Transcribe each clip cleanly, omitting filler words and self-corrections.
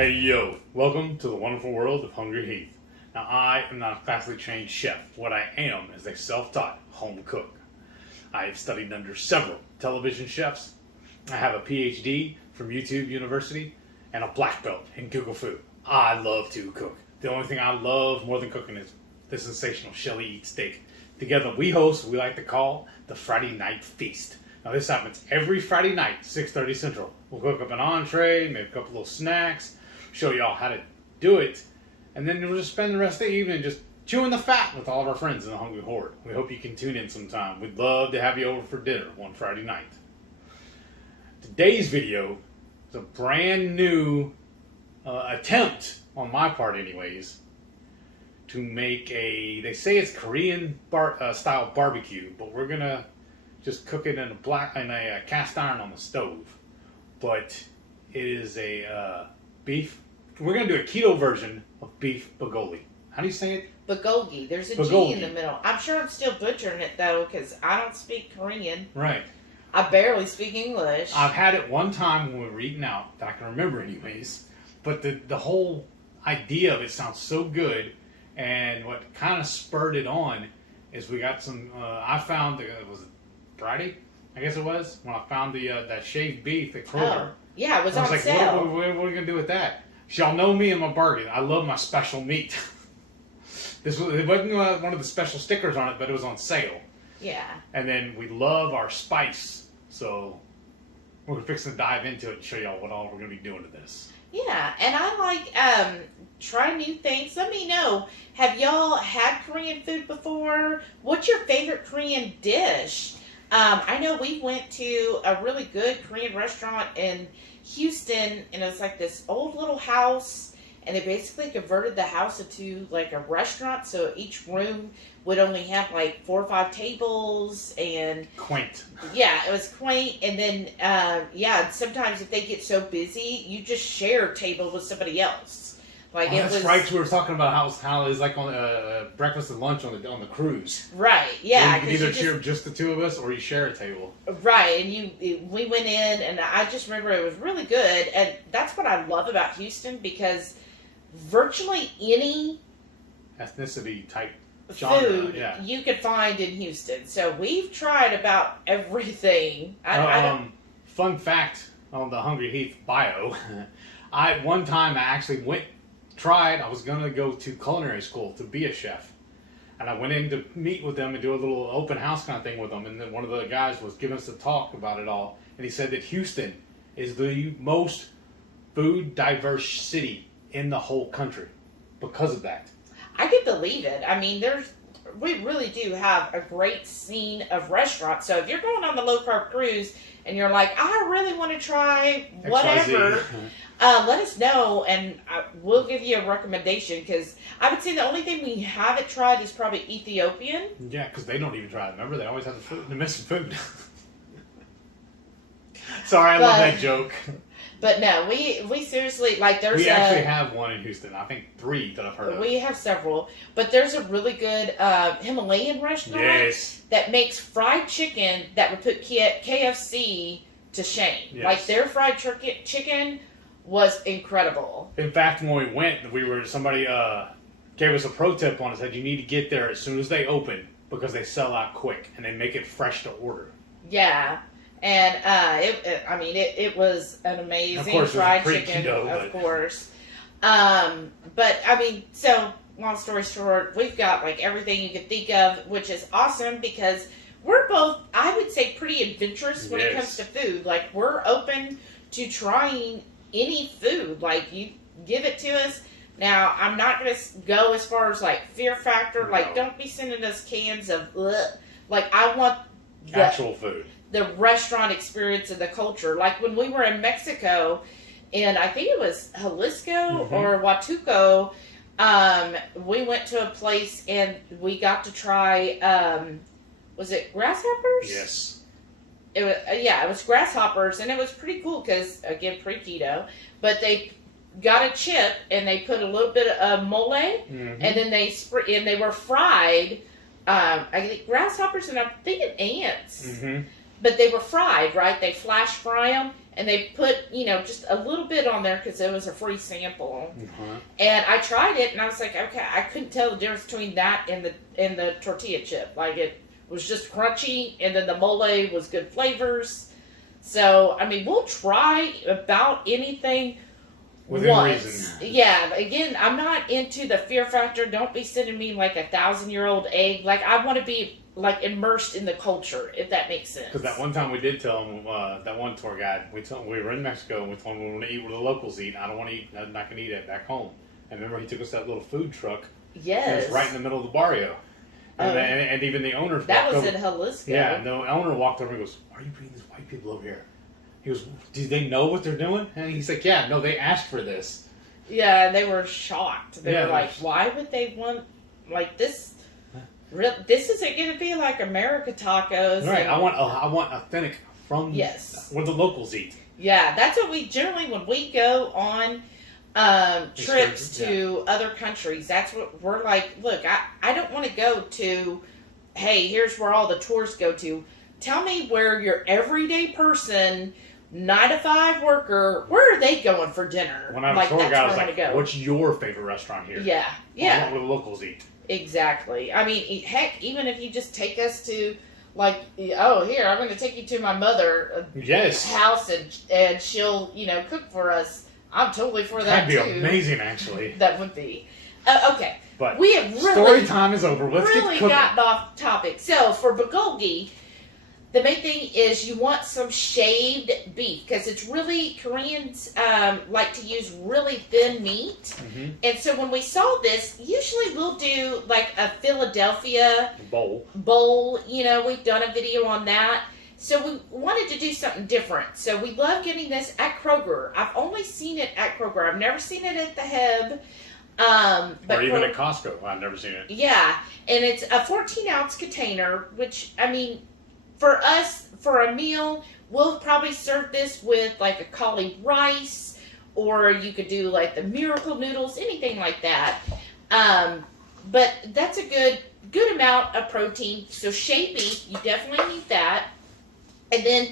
Hey yo, welcome to the wonderful world of HungryHeath. Now I am not a classically trained chef. What I am is a self-taught home cook. I have studied under several television chefs. I have a PhD from YouTube University and a black belt in Google Food. I love to cook. The only thing I love more than cooking is the sensational Shelly Eat Steak. Together we host what we like to call the Friday Night Feast. Now this happens every Friday night, 6:30 Central. We'll cook up an entree, make a couple little snacks, show y'all how to do it, and then we'll just spend the rest of the evening just chewing the fat with all of our friends in the Hungry Horde. We hope you can tune in sometime. We'd love to have you over for dinner one Friday night. Today's video is a brand new attempt, on my part anyways, to make they say it's Korean style barbecue, but we're gonna just cook it in a cast iron on the stove. But it is a beef. We're gonna do a keto version of beef bulgogi. How do you say it? Bulgogi. There's a Bulgogi. G in the middle. I'm sure I'm still butchering it though, because I don't speak Korean. Right. I barely speak English. I've had it one time when we were eating out that I can remember anyways. But the whole idea of it sounds so good, and what kind of spurred it on is we got some. I found it was Friday, I guess it was, when I found that shaved beef at Kroger. Oh, yeah, it was on like, sale. What are we gonna do with that? Y'all know me and my bargain. I love my special meat. It wasn't one of the special stickers on it, but it was on sale. Yeah. And then we love our spice, so we're fixing to dive into it and show y'all what all we're gonna be doing to this. Yeah, and I like try new things. Let me know. Have y'all had Korean food before? What's your favorite Korean dish? I know we went to a really good Korean restaurant in Houston, and it was like this old little house, and they basically converted the house into like a restaurant, so each room would only have like 4 or 5 tables, and Quaint. yeah, it was quaint. And then sometimes if they get so busy, you just share a table with somebody else. Like that's right. We were talking about how it's like on breakfast and lunch on the cruise. Right. Yeah. You can either cheer just the two of us, or you share a table. Right. And we went in, and I just remember it was really good, and that's what I love about Houston, because virtually any ethnicity type genre, food you could find in Houston. So we've tried about everything. Fun fact on the HungryHeath bio: one time I actually I was going to go to culinary school to be a chef. And I went in to meet with them and do a little open house kind of thing with them. And then one of the guys was giving us a talk about it all. And he said that Houston is the most food diverse city in the whole country because of that. I could believe it. I mean, we really do have a great scene of restaurants. So if you're going on the low carb cruise and you're like, I really want to try whatever, let us know, and we'll give you a recommendation, because I would say the only thing we haven't tried is probably Ethiopian. Yeah, because they don't even try it. Remember, they always have the missing food. Sorry, I love that joke. But no, we seriously, like, we actually have one in Houston. I think 3 that I've heard of. We have several. But there's a really good Himalayan restaurant that makes fried chicken that would put KFC to shame. Yes. Like, their fried chicken was incredible. In fact, when we went, somebody gave us a pro tip on it. Said you need to get there as soon as they open, because they sell out quick and they make it fresh to order. Yeah, and it was an amazing fried chicken, of course. But I mean, so long story short, we've got like everything you could think of, which is awesome, because we're both, I would say, pretty adventurous when it comes to food. Like, we're open to trying any food. Like, you give it to us. Now, I'm not going to go as far as, like, fear factor. No. Like, don't be sending us cans of, like, I want actual food. The restaurant experience and the culture. Like, when we were in Mexico, and I think it was Jalisco or Huatuco, we went to a place and we got to try, was it grasshoppers? Yes. It was grasshoppers, and it was pretty cool because, again, pre-keto, but they got a chip and they put a little bit of mole, and then they were fried. I think grasshoppers, and I'm thinking ants. but they were fried, right? They flash fry them, and they put, just a little bit on there because it was a free sample. Mm-hmm. And I tried it, and I was like, okay, I couldn't tell the difference between that and the tortilla chip. Like, it was just crunchy, and then the mole was good flavors. So, I mean, we'll try about anything within once. reason. Yeah, again, I'm not into the fear factor. Don't be sending me like 1,000-year-old egg. Like, I want to be like immersed in the culture, if that makes sense. Because that one time we did tell him, that one tour guide, we told him we were in Mexico and we told him we want to eat where the locals eat. I don't want to eat, I'm not going to eat it back home. And remember, he took us to that little food truck. Yes. It was right in the middle of the barrio. And even the owner. That was in Jalisco. Yeah, and the owner walked over and goes, "Why are you bringing these white people over here?" He goes, "Do they know what they're doing?" And he's like, "Yeah, no, they asked for this." Yeah, they were shocked. They were like, "Why would they want like this? This isn't going to be like America tacos." Right. I want authentic from where the locals eat. Yeah, that's what we generally, when we go on trips to other countries, that's what we're like. Look, I don't want to go to, hey, here's where all the tourists go to. Tell me where your everyday person, 9-to-5 worker, where are they going for dinner? When I was tour guide, I was like, "What's your favorite restaurant here?" Yeah. Where the locals eat. Exactly. I mean, heck, even if you just take us to, like, oh, here, I'm going to take you to my mother's house and she'll, cook for us. I'm totally for that, too. That'd be amazing, actually. That would be. Okay. But we have really... Story time is over. Let's get cooking. Gotten off topic. So, for bulgogi, the main thing is you want some shaved beef, because it's really, Koreans like to use really thin meat. Mm-hmm. And so when we saw this, usually we'll do like a Philadelphia bowl. We've done a video on that. So we wanted to do something different. So we love getting this at Kroger. I've only seen it at Kroger. I've never seen it at the Heb. Or even at Costco. I've never seen it. Yeah. And it's a 14-ounce container, which, I mean, for us, for a meal, we'll probably serve this with like a cauli rice, or you could do like the miracle noodles, anything like that. But that's a good amount of protein. So shaved beef, you definitely need that. And then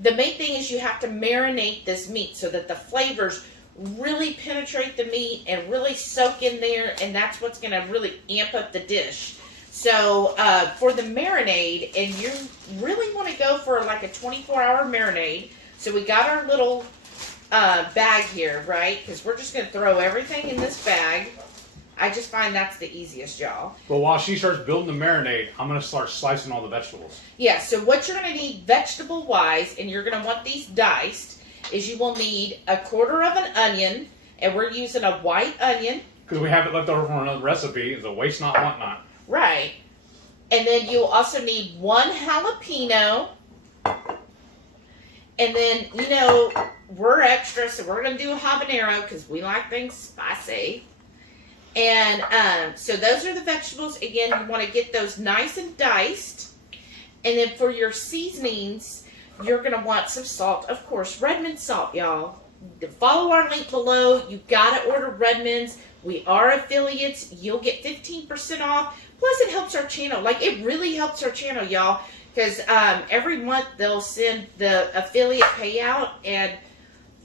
the main thing is you have to marinate this meat so that the flavors really penetrate the meat and really soak in there, and that's what's going to really amp up the dish. So for the marinade, and you really want to go for like a 24-hour marinade. So we got our little bag here, right? Because we're just going to throw everything in this bag. I just find that's the easiest, y'all. But while she starts building the marinade, I'm going to start slicing all the vegetables. Yeah, so what you're going to need vegetable-wise, and you're going to want these diced, is you will need 1/4 of an onion, and we're using a white onion. Because we have it left over from another recipe. It's a waste not, want not. Right. And then you'll also need 1 jalapeno. And then, we're extra, so we're going to do a habanero because we like things spicy. And so those are the vegetables. Again, you want to get those nice and diced. And then for your seasonings, you're going to want some salt. Of course, Redmond salt, y'all. Follow our link below. You got to order Redmond's. We are affiliates. You'll get 15% off. Plus, it helps our channel. Like, it really helps our channel, y'all. Because every month, they'll send the affiliate payout. And,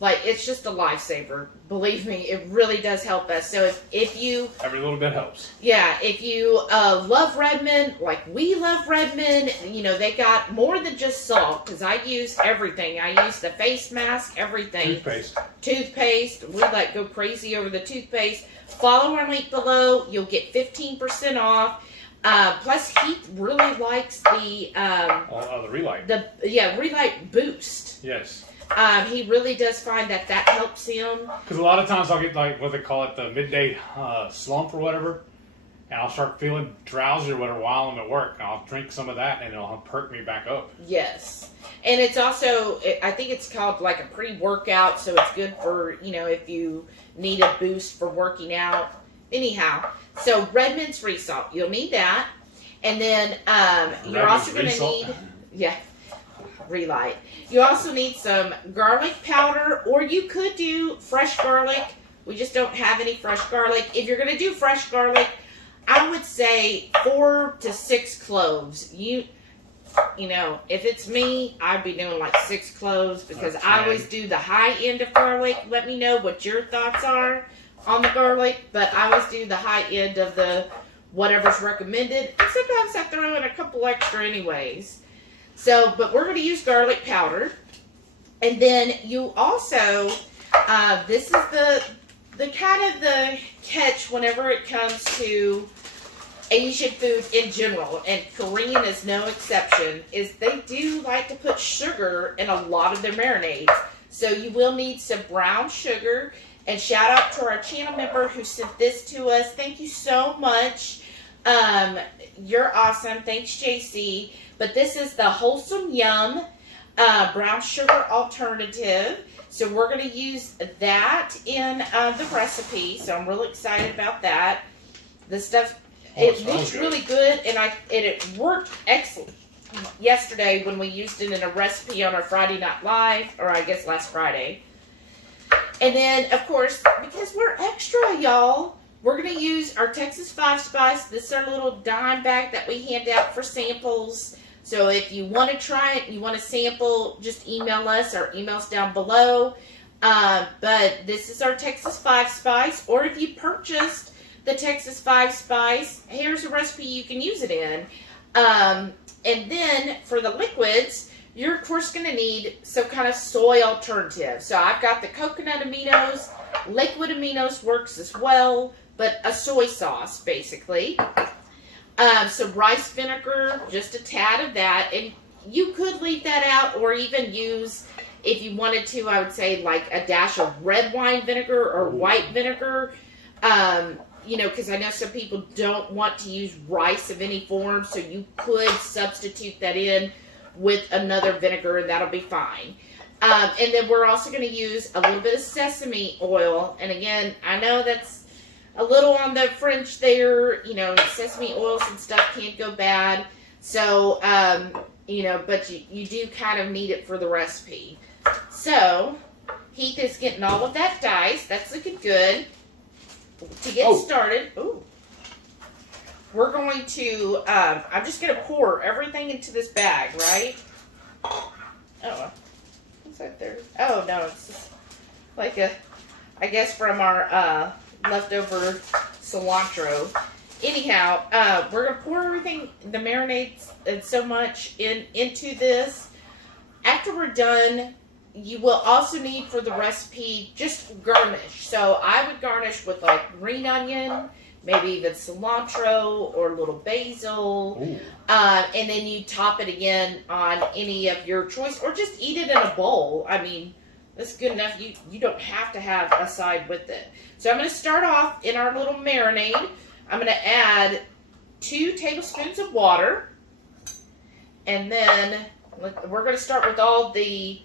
like, it's just a lifesaver. Believe me, it really does help us. So, if you... Every little bit helps. Yeah, if you love Redmond, like we love Redmond, they got more than just salt. Because I use everything. I use the face mask, everything. Toothpaste. We, go crazy over the toothpaste. Follow our link below. You'll get 15% off. Plus, Heath really likes the Relight. Relight Boost. Yes. He really does find that helps him. Because a lot of times I'll get what they call it, the midday slump or whatever, and I'll start feeling drowsy or whatever while I'm at work, and I'll drink some of that, and it'll perk me back up. Yes. And it's also, I think it's called like a pre-workout, so it's good for, if you need a boost for working out. Anyhow, so Redmond's Resalt, you'll need that. And then you're also going to need, Relight. You also need some garlic powder, or you could do fresh garlic. We just don't have any fresh garlic. If you're going to do fresh garlic, I would say 4 to 6 cloves. you know, if it's me, I'd be doing like 6 cloves because I always do the high end of garlic. Let me know what your thoughts are on the garlic, but I always do the high end of the whatever's recommended. And sometimes I throw in a couple extra anyways. So, but we're going to use garlic powder. And then you also, this is the kind of the catch whenever it comes to Asian food in general, and Korean is no exception, is they do like to put sugar in a lot of their marinades. So you will need some brown sugar. And shout out to our channel member who sent this to us. Thank you so much. You're awesome. Thanks, JC. But this is the Wholesome Yum brown sugar alternative. So we're going to use that in the recipe. So I'm really excited about that. The stuff, it looks really good, and it worked excellent yesterday when we used it in a recipe on our Friday Night Live, or I guess last Friday. And then, of course, because we're extra, y'all, we're going to use our Texas 5 Spice. This is our little dime bag that we hand out for samples. So if you want to try it, you want to sample, just email us. Our email's down below. But this is our Texas 5 Spice. Or if you purchased the Texas 5 Spice, here's a recipe you can use it in. And then for the liquids, you're, of course, going to need some kind of soy alternative. So I've got the coconut aminos. Liquid aminos works as well, but a soy sauce, basically. Some rice vinegar, just a tad of that. And you could leave that out or even use, if you wanted to, I would say, like a dash of red wine vinegar or white vinegar. You know, because I know some people don't want to use rice of any form, so you could substitute that in with another vinegar, and that'll be fine. And then we're also going to use a little bit of sesame oil. And again, I know that's a little on the French there. You know, sesame oils and stuff can't go bad. So, you know, but you do kind of need it for the recipe. So, Heath is getting all of that diced. That's looking good. To get started, we're going to, I'm just going to pour everything into this bag, right? Oh, what's that there? Oh, no, it's just like I guess from our leftover cilantro. Anyhow, we're going to pour everything, the marinades and so much into this. After we're done, you will also need for the recipe just garnish. So I would garnish with like green onion, maybe even cilantro or a little basil. And then you top it again on any of your choice, or just eat it in a bowl. I mean, that's good enough. You don't have to have a side with it. So I'm going to start off in our little marinade. I'm going to add 2 tablespoons of water. And then we're going to start with all the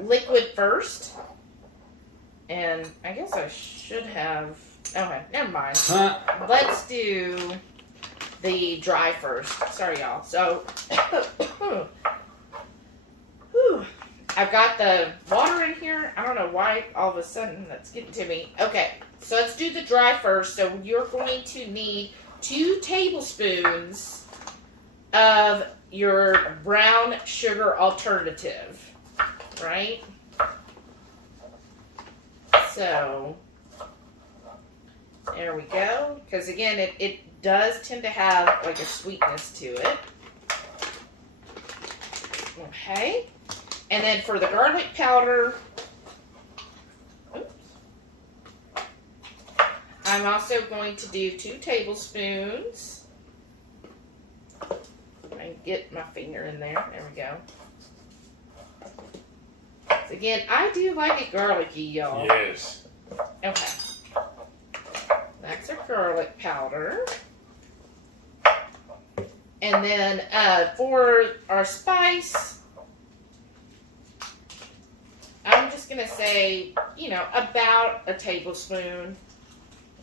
liquid first. And I guess I should have... Okay, never mind. Let's do the dry first. Sorry, y'all. So, I've got the water in here. I don't know why all of a sudden that's getting to me. Okay, so let's do the dry first. So you're going to need 2 tablespoons of your brown sugar alternative, right? So, there we go. Because again, it does tend to have like a sweetness to it. Okay. And then for the garlic powder, I'm also going to do 2 tablespoons. I can get my finger in there. There we go. So again, I do like it garlicky, y'all. Yes. Okay. That's our garlic powder. And then for our spice, I'm just going to say, you know, about a tablespoon.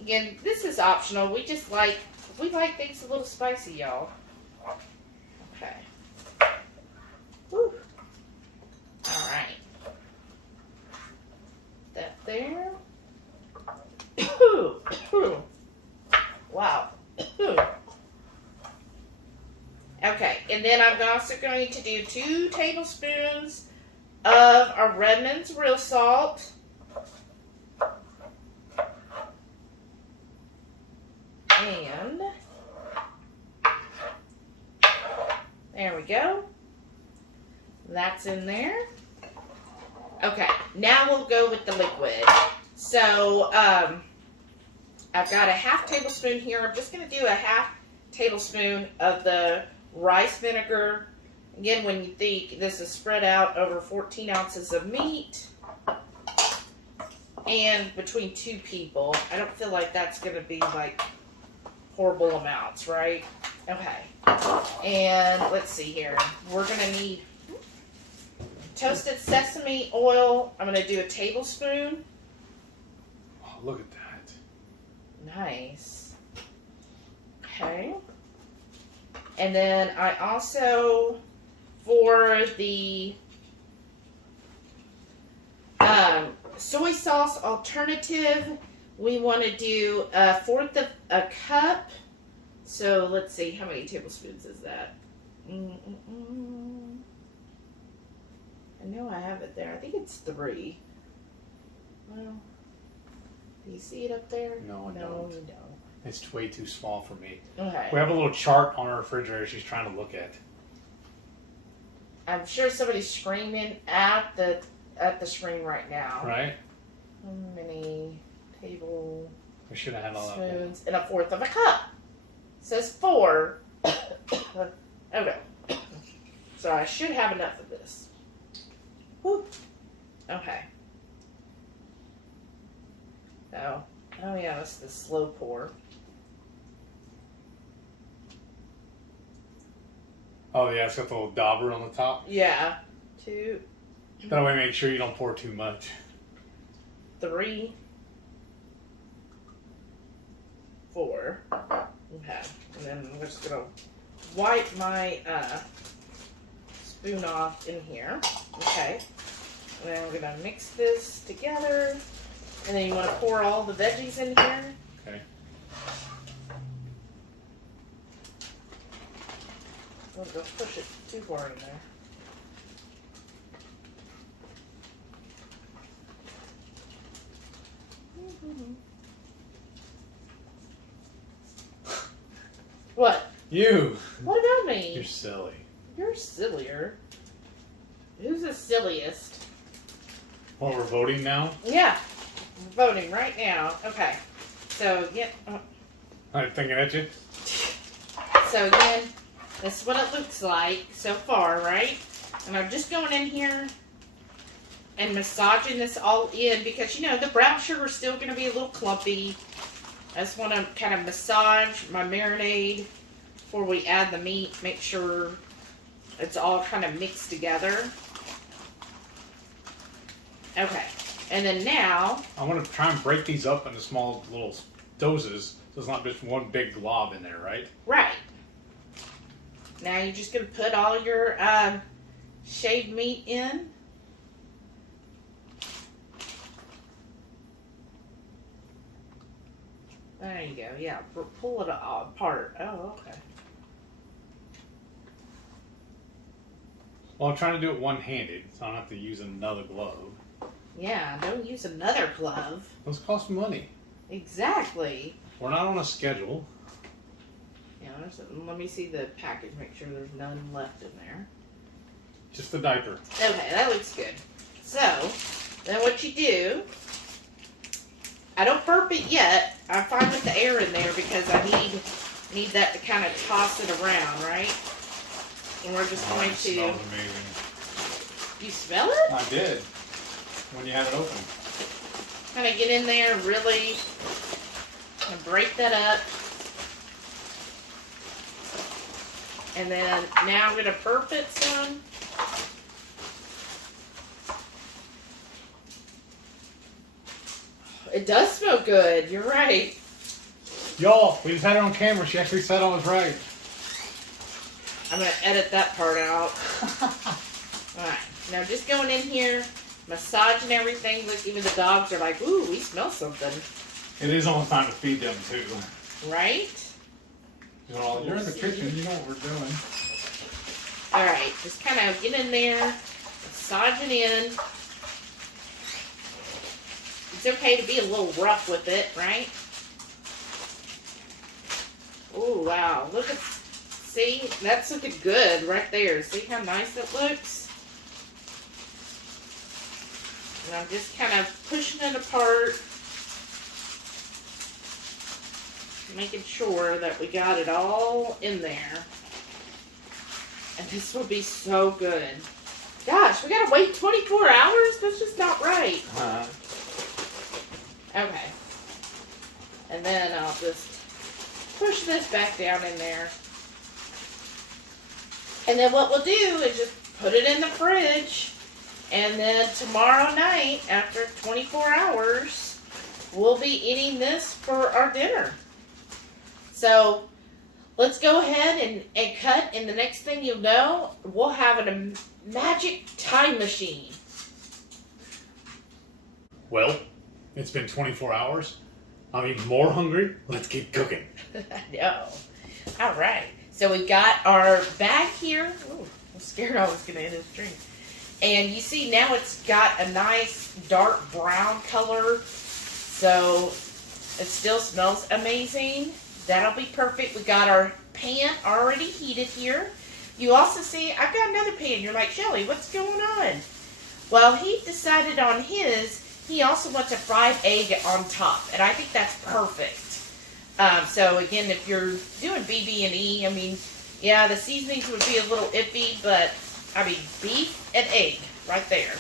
Again, this is optional. We like things a little spicy, y'all. Okay. Whew. All right. That there. Wow. Okay, and And then I'm also going to do 2 tablespoons of our Redmond's real salt. And there we go. That's in there. Okay, now we'll go with the liquid. So, I've got a half tablespoon here. I'm just going to do a half tablespoon of the rice vinegar. Again, when you think this is spread out over 14 ounces of meat and between 2 people, I don't feel like that's going to be like horrible amounts, right? Okay. And let's see here. We're going to need toasted sesame oil. I'm going to do a tablespoon. Oh, look at that. Nice. Okay. And then I also, for the soy sauce alternative, we want to do 1/4 of a cup. So let's see, how many tablespoons is that? I know I have it there. I think it's 3. Well, do you see it up there? No, I don't. You don't. It's way too small for me. Okay. We have a little chart on our refrigerator she's trying to look at. I'm sure somebody's screaming at the screen right now. Right? How many tablespoons We should have had all that. and 1/4 of a cup? It says 4. Okay. So I should have enough of this. Whew. Okay. Oh yeah, that's the slow pour. Oh yeah, it's got the little dauber on the top. Yeah. 2. That way make sure you don't pour too much. 3. 4. Okay. And then I'm just gonna wipe my spoon off in here. Okay. And then we're gonna mix this together. And then you want to pour all the veggies in here. Okay. Don't push it too far in there. What? You! What about me? You're silly. You're sillier. Who's the silliest? Well, we're voting now? Yeah. We're voting right now. Okay. So, yeah. I'm thinking at you. So, again, this is what it looks like so far, right? And I'm just going in here and massaging this all in because, you know, the brown sugar is still going to be a little clumpy. I just want to kind of massage my marinade before we add the meat. Make sure it's all kind of mixed together. Okay. And then now... I want to try and break these up into small little doses so it's not just one big glob in there, right? Right. Now you're just going to put all your shaved meat in. There you go. Yeah, pull it apart. Oh, okay. Well, I'm trying to do it one-handed, so I don't have to use another glove. Yeah, don't use another glove. Those cost money. Exactly. We're not on a schedule. Yeah, let me see the package. Make sure there's none left in there. Just the diaper. Okay, that looks good. So, then what you do... I don't burp it yet. I'm fine with the air in there because I need that to kind of toss it around, right? And we're just going to... It smells amazing. You smell it? I did. When you had it open. Kind of get in there, really and break that up. And then now I'm going to burp it some. It does smell good. You're right. Y'all, we just had it on camera. She actually said I was right. I'm going to edit that part out. Alright. Now just going in here, massaging everything. Look, even the dogs are like, ooh, we smell something. It is almost time to feed them, too. Right? Well, you're in the kitchen. You know what we're doing. Alright, just kind of get in there, massage it in. It's okay to be a little rough with it, right? Oh, wow. Look at, see, that's looking good right there. See how nice it looks? And I'm just kind of pushing it apart, making sure that we got it all in there. And this will be so good. Gosh, we gotta wait 24 hours? That's just not right. Okay. And then I'll just push this back down in there. And then what we'll do is just put it in the fridge. And then tomorrow night, after 24 hours, we'll be eating this for our dinner. So let's go ahead and cut, and the next thing you'll know, we'll have a magic time machine. Well, it's been 24 hours. I'm even more hungry. Let's keep cooking. I know. All right. So we've got our bag here. Ooh, I'm scared I was going to end this drink. And you see now it's got a nice dark brown color. So it still smells amazing. That'll be perfect. We got our pan already heated here. You also see, I've got another pan. You're like, Shelly, what's going on? Well, he decided on his, he also wants a fried egg on top. And I think that's perfect. So again, if you're doing BB&E, I mean, yeah, the seasonings would be a little iffy, but I mean, beef and egg right there.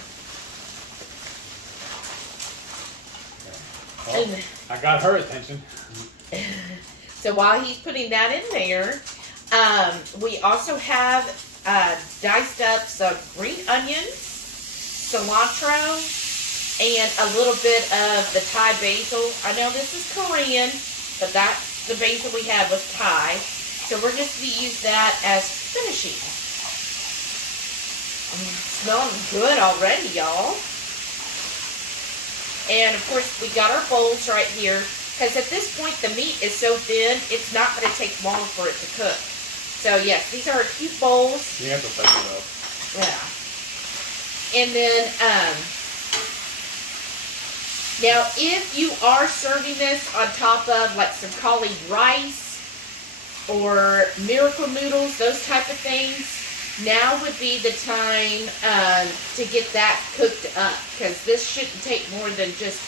Well, I got her attention. So while he's putting that in there, we also have diced up some green onions, cilantro, and a little bit of the Thai basil. I know this is Korean, but that's the basil we had was Thai. So we're just going to use that as finishing. Smelling good already, y'all. And of course, we got our bowls right here. Because at this point, the meat is so thin, it's not going to take long for it to cook. So yes, these are cute bowls. You have to bake it up. Yeah. And then, now if you are serving this on top of like some cauli rice or miracle noodles, those type of things, now would be the time to get that cooked up. Because this shouldn't take more than just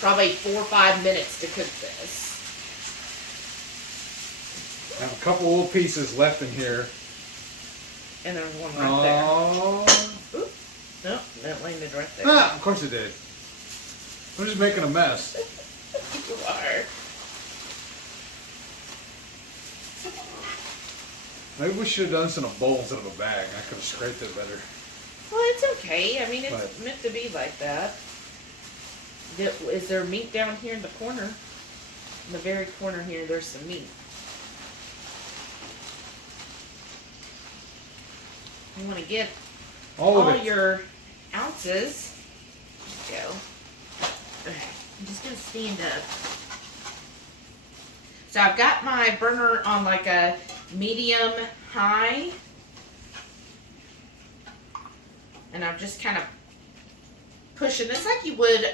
probably 4 or 5 minutes to cook this. I have a couple little pieces left in here. And there's one right there. Oop. Nope, that landed right there. Ah, of course it did. I'm just making a mess. You are. Maybe we should have done this in a bowl instead of a bag. I could have scraped it better. Well, it's okay. I mean, it's meant to be like that. Is there meat down here in the corner? In the very corner here, there's some meat. You want to get all your ounces. There you go. Okay, I'm just going to stand up. So I've got my burner on like a medium high. And I'm just kind of pushing this like you would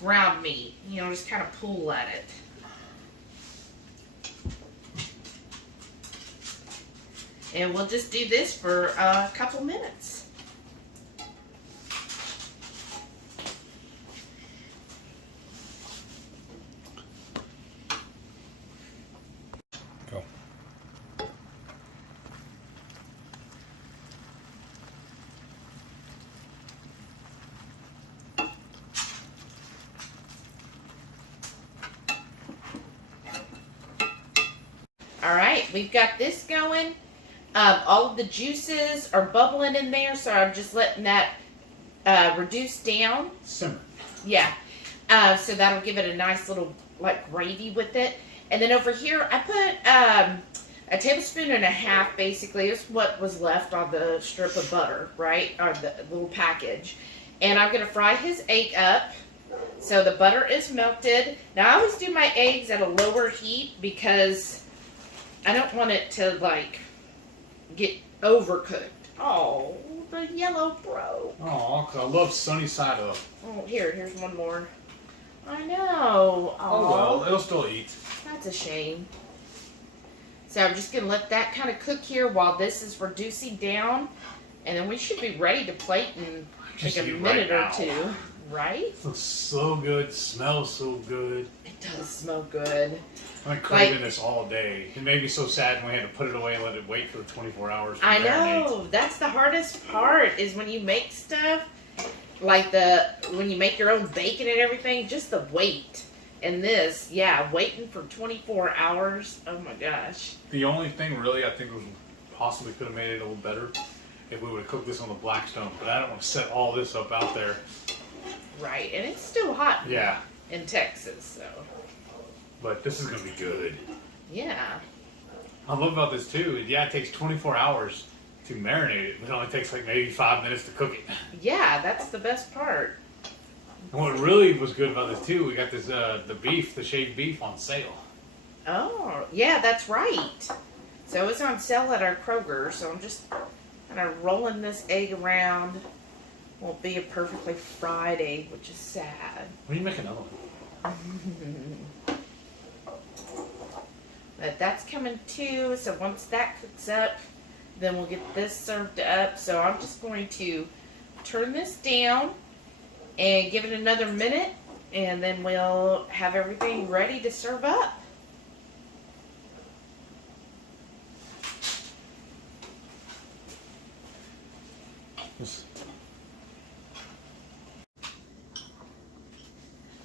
ground meat. You know, just kind of pull at it. And we'll just do this for a couple minutes. Go. All right, we've got this going. All of the juices are bubbling in there, so I'm just letting that reduce down. Simmer. Yeah. So that'll give it a nice little like gravy with it. And then over here, I put a tablespoon and a half, basically. It's what was left on the strip of butter, right? Or the little package. And I'm going to fry his egg up. So the butter is melted. Now, I always do my eggs at a lower heat because I don't want it to, like, get overcooked. Oh, the yellow broke. Oh, 'cause I love sunny side up. Oh, here's one more. I know. Oh well, it'll still eat. That's a shame. So I'm just going to let that kind of cook here while this is reducing down. And then we should be ready to plate in like a minute or two. Right? It looks so good. Smells so good. It does smell good. I've been craving this all day. It made me so sad when we had to put it away and let it wait for the 24 hours. I know. That's the hardest part is when you make stuff, like when you make your own bacon and everything, just the wait. And this, yeah, waiting for 24 hours. Oh my gosh. The only thing really I think was possibly could have made it a little better if we would have cooked this on the Blackstone. But I don't want to set all this up out there. Right, and it's still hot. Yeah. In Texas, so. But this is going to be good. Yeah. I love about this too. Yeah, it takes 24 hours to marinate it, but it only takes like maybe 5 minutes to cook it. Yeah, that's the best part. And what really was good about this too, we got this the beef, the shaved beef on sale. Oh, yeah, that's right. So it's on sale at our Kroger, so I'm just kind of rolling this egg around. Won't be a perfectly fried egg, which is sad. When do you make another one? But that's coming too, so once that cooks up, then we'll get this served up. So I'm just going to turn this down and give it another minute, and then we'll have everything ready to serve up.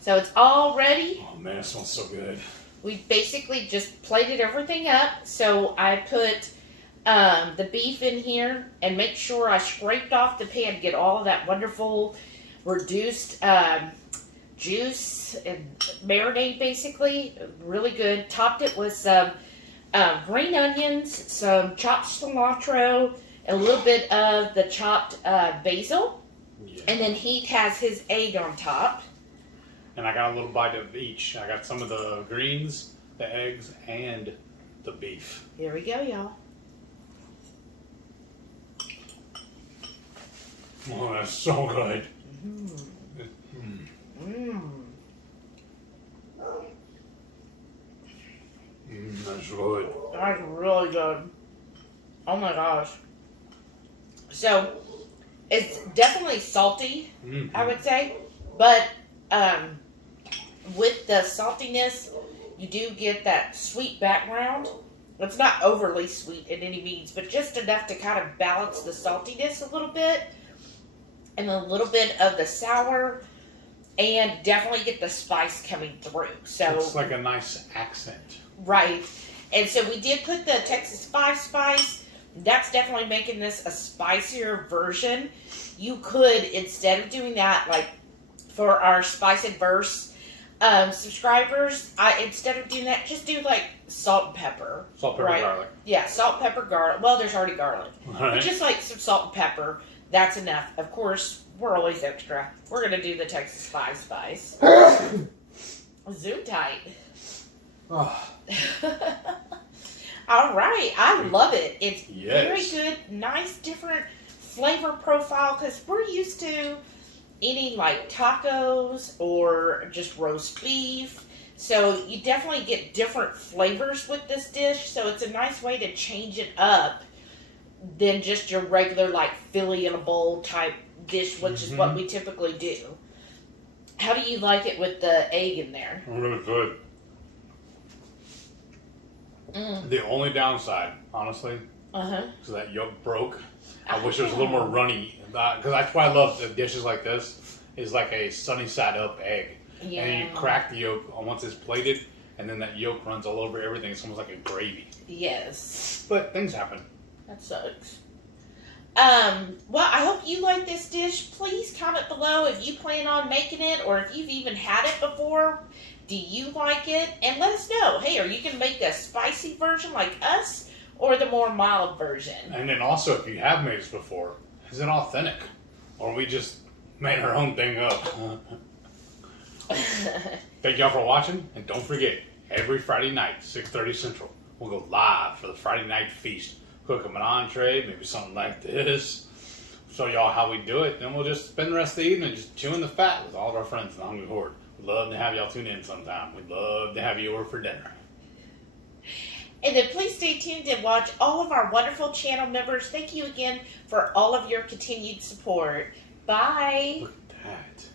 So it's all ready. Oh man, it smells so good. We basically just plated everything up. So I put the beef in here and make sure I scraped off the pan, get all of that wonderful reduced juice and marinade basically. Really good. Topped it with some green onions, some chopped cilantro, a little bit of the chopped basil. Yeah. And then Heath has his egg on top. And I got a little bite of each. I got some of the greens, the eggs, and the beef. Here we go, y'all. Oh, that's so good. That's good. That's really good. Oh my gosh. So, it's definitely salty, I would say. But, with the saltiness, you do get that sweet background. It's not overly sweet in any means, but just enough to kind of balance the saltiness a little bit. And a little bit of the sour. And definitely get the spice coming through. So it's like a nice accent. Right. And so we did put the Texas 5 spice. That's definitely making this a spicier version. You could, instead of doing that, like for our Spice Adverse subscribers, instead of doing that, just do like salt and pepper. Salt, pepper, garlic. Yeah, salt, pepper, garlic. Well, there's already garlic. Right. But just like some salt and pepper, that's enough. Of course, we're always extra. We're going to do the Texas 5 spice. Zoom tight. Oh. All right, I love it. It's yes. Very good, nice, different flavor profile because we're used to eating like tacos or just roast beef. So you definitely get different flavors with this dish. So it's a nice way to change it up than just your regular like Philly in a bowl type dish, which is what we typically do. How do you like it with the egg in there? Really good. The only downside, honestly, is that yolk broke. I wish it was a little more runny. Because that's why I love the dishes like this, is like a sunny side up egg. Yeah. And then you crack the yolk once it's plated, and then that yolk runs all over everything. It's almost like a gravy. Yes. But things happen. That sucks. Well, I hope you like this dish. Please comment below if you plan on making it or if you've even had it before. Do you like it? And let us know. Hey, are you going to make a spicy version like us or the more mild version? And then also, if you have made this before, is it authentic? Or we just made our own thing up? Thank y'all for watching. And don't forget, every Friday night, 6:30 Central, we'll go live for the Friday night feast cook them an entree, maybe something like this. Show y'all how we do it. Then we'll just spend the rest of the evening just chewing the fat with all of our friends in the Hungry Horde. We'd love to have y'all tune in sometime. We'd love to have you over for dinner. And then please stay tuned and watch all of our wonderful channel members. Thank you again for all of your continued support. Bye. Look at that.